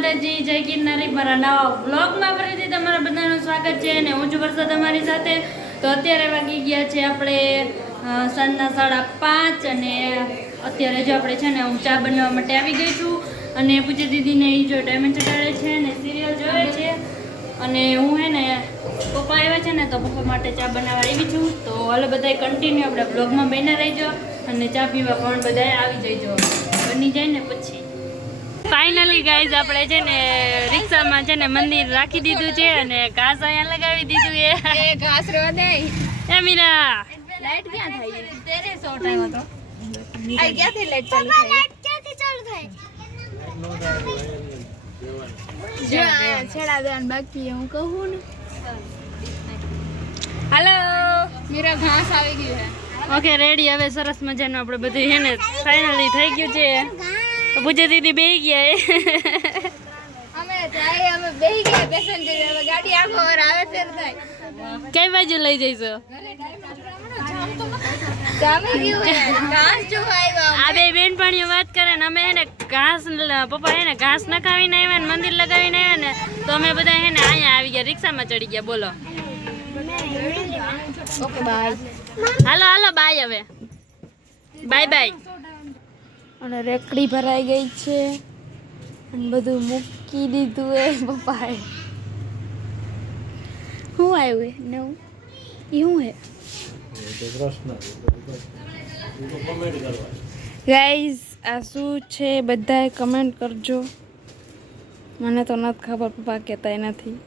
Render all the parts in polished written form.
માતાજી, જય ગિરનારી. મારા નવા વ્લોગમાં ફરીથી તમારા બધાનું સ્વાગત છે અને હું છું વર્ષા તમારી સાથે. તો અત્યારે વાગી ગયા છે આપણે સાંજના 5:30 અને અત્યારે જો આપણે છે ને હું ચા બનાવવા માટે આવી ગઈ છું અને પૂજા દીદીને એ જો ડાયમંડ ચડાડે છે ને સિરિયલ જોવે છે અને હું હે ને પપ્પા આવ્યા છે ને તો પપ્પા માટે ચા બનાવવા આવી છું. તો હાલો બધાય કન્ટિન્યુ આપણે બ્લોગમાં બન્યા રહીજો અને ચા પીવા પણ બધાય આવી જઈજો. બની જાય ને પછી ફાઇનલી ગાઈઝ આપણે છે ને રિક્ષામાં છે ને મંદિર રાખી દીધું છે અને ઘાસ અહીંયા લગાવી દીધું એ ઘાસ રો દે એ મીરા લાઈટ ક્યાં થઈ તેરે સો ટાઈમ હતો આ ક્યાંથી લાઈટ ચાલુ થઈ લાઈટ ક્યાંથી ચાલુ થઈ જો છેડા દેન બાકી હું કહું ને હાલો મીરા ઘાસ આવી ગયું છે ઓકે રેડી. હવે સરસ મજાનું આપણે બધું છે ને ફાઇનલી થઈ ગયું છે. પૂજા દીદી બેહી ગયા અમે બેહી ગયા પેસેન્જર હવે ગાડી આખો વાર આવે છે થાય કઈ બાજુ લઈ જઈছো આ બે બેનપણીઓ વાત કરે ને અમે એને ઘાસ પપ્પા એને ઘાસ નખાવીને આવ્યા ને મંદિર લગાવીને આવ્યા ને તો અમે બધા એને અહીંયા આવી ગયા રિક્ષામાં ચડી ગયા. બોલો ઓકે બાય. હાલો હાલો બાય. હવે બાય બાય. અને રેકડી ભરાઈ ગઈ છે અને બધું મૂકી દીધું એ પપ્પાએ. શું આવ્યું નવું એ શું હે ગાઈઝ? આ શું છે બધાએ કમેન્ટ કરજો. મને તો નથી ખબર, પપ્પા કહેતા નથી.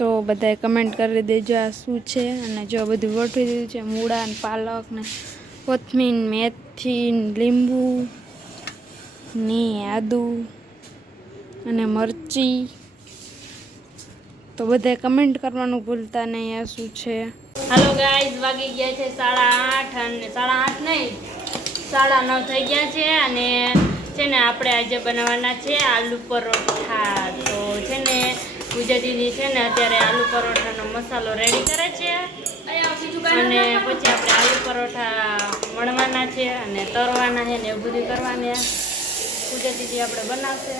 તો બધાએ કમેન્ટ કરી દેજો આ શું છે. અને જો બધું ગોઠવી દીધું છે, મૂળા ને પાલક ને કોથમીર, મેથી, લીંબુ ને આદુ અને મરચી. તો બધાએ કમેન્ટ કરવાનું ભૂલતા નહીં આ શું છે. હાલો ગાઈઝ, વાગી ગયા છે 8:30 અને 8:30 નહીં 9:30 થઈ ગયા છે અને છે ને આપણે આજે બનાવવાના છે આલુ પરોઠા. તો છે ને પૂજા દીદી છે ને અત્યારે આલુ પરોઠાનો મસાલો રેડી કરે છે અને પછી આપણે આલુ પરોઠા વણવાના છે અને તરવાના છે ને એવું બધું કરવાના. પૂજા દીદી આપણે બનાવશે.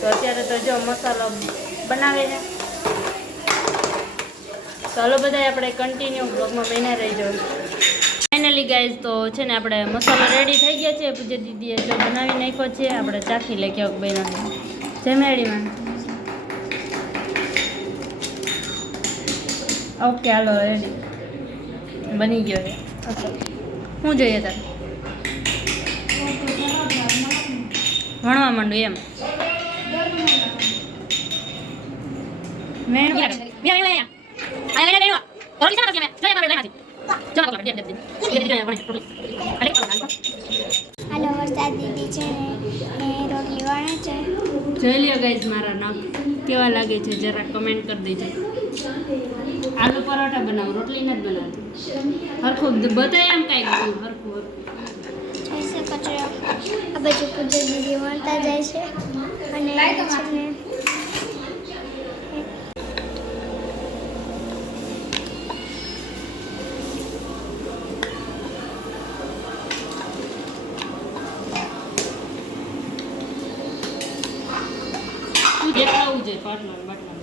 તો અત્યારે તો જો મસાલો બનાવે છે. તો હાલો બધા આપણે કન્ટિન્યુ બ્લોગમાં બન્યા રહીજો. ફાઇનલી ગાઈઝ તો છે ને આપણે મસાલો રેડી થઈ ગયા છે. પૂજા દીદીએ જો બનાવી નાખ્યો છે. આપણે ચાખી લઈએ કેવું બન્યું છે. મેળીમાં ઓકે હાલો રેડી બની ગયો છે. શું જોઈએ તારે ભણવા માંડું એમ હાલો વરસાદ દીદી છે ને રોટલી વણે છે. જોઈ લ્યો ગાઈઝ મારા નખ કેવા લાગે છે જરા કમેન્ટ કરી દેજો. આલુ પરોઠા બનાવો, રોટલી નથી બનાવતી. હરખું બધાય આમ કાંઈક હરખું જોઈ શકો છો આ બાજુ પૂજા દીદી વણતા જાય છે અને છે ને દેખાવું જોઈએ પાટલા બાટલા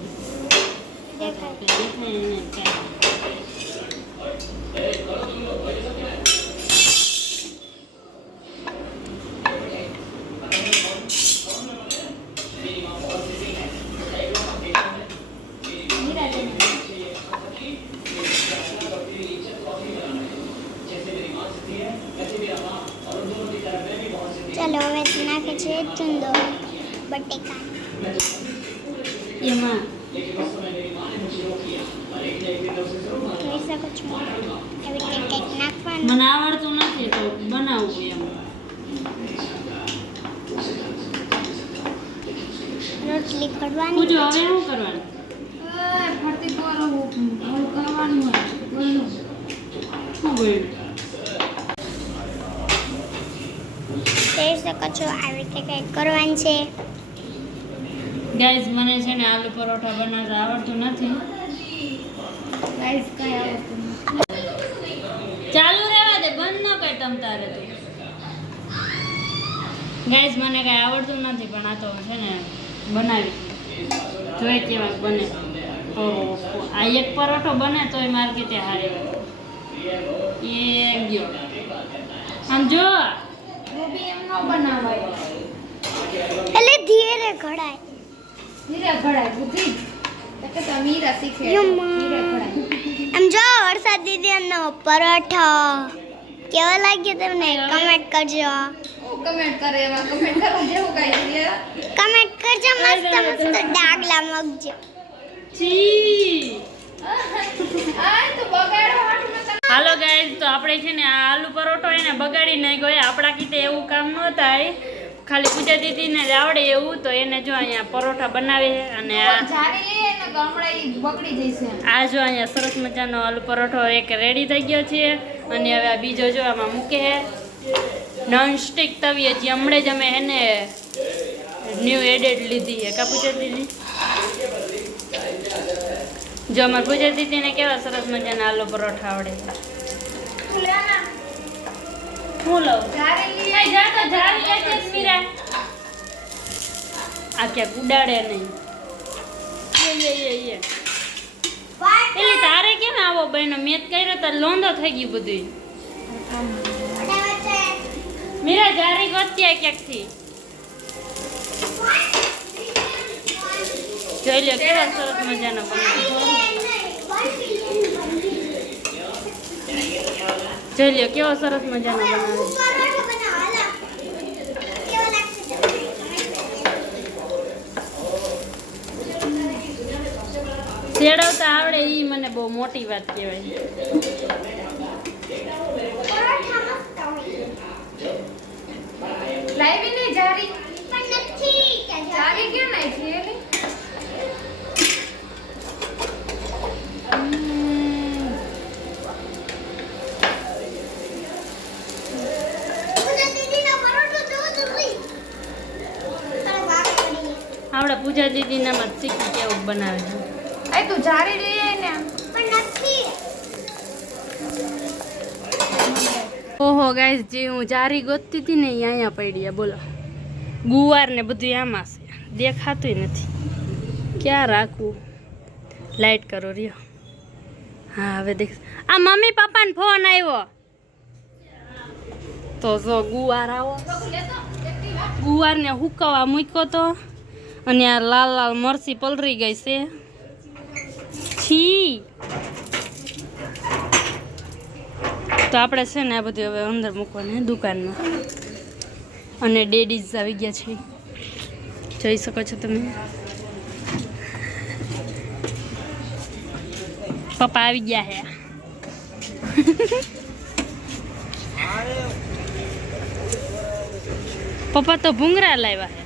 ચાલો હવે નાખે છે ચૂંદો બટેકા એમાં જોઈ શકો છો એવી રીતે કંઈક નાખવાનું. મને આવડતું નથી તો બનાવવું એમ. રોટલી ઘડવાની પૂજો હવે શું કરવાનું? ફરતી કરવાનું હોય બોલનું શું બોલ્યું? જોઈ શકો છો આવી રીતે કંઈક કરવાનું છે. ગાઈઝ મને છે ને આલુ પરોઠા બનાવતા આવડતું નથી. ગાઈઝ કઈ આવડતું નથી. ચાલુ રહેવા દે, બંધ ન કર તમ તારે તો. ગાઈઝ મને કઈ આવડતું નથી પણ આ તો છે ને બનાવી જોઈ કેવા બને તો આ એક પરોઠો બને તોય માર્કેટે હારે એ ગયો આમ જો ગોબી એમ ન બનાવાય એટલે ધીરે ઘડાય ધીરે ઘડાય બુદ્ધિ એટલે તો મીરા શીખે ધીરે ઘડાય એમ જો વરસાદ દીદીનો પરોઠો કેવો લાગ્યો તમને કમેન્ટ કરજો હું કમેન્ટ કરે એમાં કમેન્ટ કરવા જેવું કાંઈ છે કમેન્ટ કરજો મસ્ત મસ્ત ડાગલા મગજો છી આ તો બગાડવાનું નથી હાલો ગાઈઝ તો આપણે છે ને આ આલુ પરોઠો એને બગાડી નહીં ગયો આપણા કીતે એવું કામ ન થાય ખાલી પૂજા દીદીને જ આવડે એવું તો એને જો અહીંયા પરોઠા બનાવે અને આ જારી લઈએ ને તો હમણાં ઈ બગડી જશે આ જો અહીંયા સરસ મજાનો આલુ પરોઠો એક રેડી થઈ ગયો છે અને હવે આ બીજો જો આમાં મૂકે નોનસ્ટિક તવી હજી હમણે જ અમે એને ન્યૂ એડેડ લીધી છે કા પૂજા દીદી જો અમારે પૂજા દીદીને કેવા સરસ મજાના આલુ પરોઠા આવડે હું લઉં જારી લઈએ આ જા તો જારી લેજે જ મીરા આ ક્યાંક ઉડાડે નહીં એ એટલે તારે કેમ આવો બહેનો મેં જ કર્યો તો લોંદો થઈ ગયું બધું મીરા જારી ગોત્યા ક્યાંકથી જોઈ લો કેવા સરસ મજાનો બનાવે જોઈ લો કેવો સરસ મજાનો બનાવે શેડવતા આવડે એ મને બહુ મોટી વાત કહેવાય લાવી ને જારી પણ નથી કે જારી ક્યાં નાખી એલી આપણા પૂજા દીદીનામાં શીખી કેવું બનાવે છે આ તું જારી લઈએ ને ઓહો ગાઈસ જે હું જારી ગોતતી હતી ને એ અહીંયા પડી બોલો ગુવાર ને બધું આમાં છે દેખાતું નથી ક્યાં રાખવું લાઈટ કરો રહ્યો હા હવે દેખ આ મમ્મી પપ્પાને ફોન આવ્યો તો જો ગુવાર આવો ગુવારને હુકવા મૂક્યો તો અને આ લાલ લાલ મરચી પલરી ગઈ છે છી તો આપણે છે ને આ બધું હવે અંદર મૂકવાનું દુકાનમાં અને ડેડીઝ આવી ગયા છે જોઈ શકો છો તમે પપ્પા આવી ગયા હે પપ્પા તો ભૂંગરા લાવ્યા હે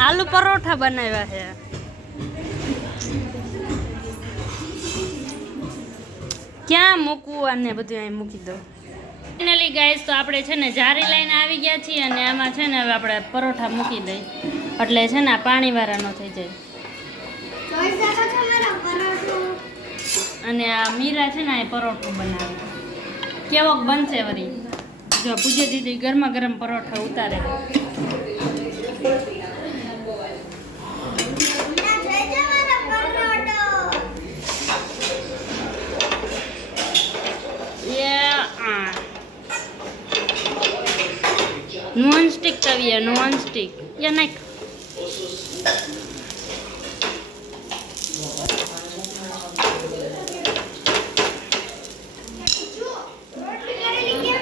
આલુ પરોઠા બનાવ્યા છે ક્યાં મૂકવું અને બધું અહીં મૂકી દો ફાઇનલી ગાઈસ તો આપણે છે ને જારી લઈને આવી ગયા છીએ અને આમાં છે ને હવે આપણે પરોઠા મૂકી દઈ એટલે છે ને આ પાણીવાળા ન થઈ જાય અને આ મીરા છે ને એ પરોઠું બનાવે કેવોક બનશે વળી જો પૂજે દીદી ગરમા ગરમ પરોઠા ઉતારે નોન સ્ટિક તવી નોન સ્ટિક યા નાખ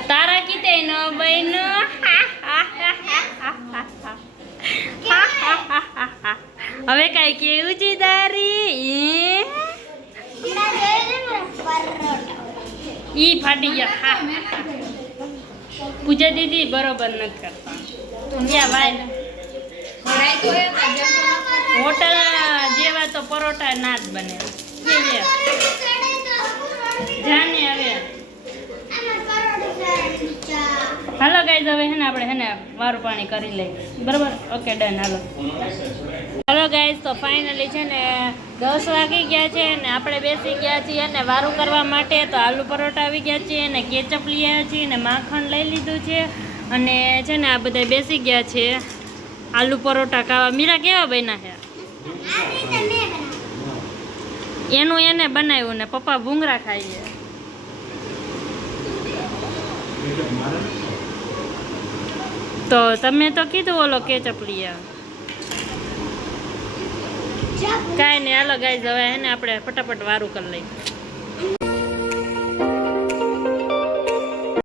તારા કીતે ન બહેન હવે કઈ કેવું છે તારી ઈ ફાટી ગયા પૂજા દીદી બરોબર નથી કરતા ત્યાં ભાઈ હોટલ જેવા તો પરોઠા ના જ બને જાને હવે હાલો ગાઈઝ હવે હે ને આપણે હે ને વારું પાણી કરી લઈએ બરાબર ઓકે ડન હાલો હાલો ગાઈઝ તો ફાઇનલી છે ને 10 વાગી ગયા છે ને આપણે બેસી ગયા છીએ ને વારું કરવા માટે તો આલુ પરોઠા આવી ગયા છે ને કેચઅપ લઈ આવ્યા છીએ ને માખણ લઈ લીધું છે અને છે ને આ બધા બેસી ગયા છે આલુ પરોઠા ખાવા મીરા કેવા બન્યા છે એનું એને બનાવ્યું ને પપ્પા ભૂંગળા ખાઈએ તો તમે તો કીધું ઓલો કેચઅપ લઈ આવ કાંઈ નહીં હાલો ગાઈઝ હવે એને આપણે ફટાફટ વારું કરી લઈએ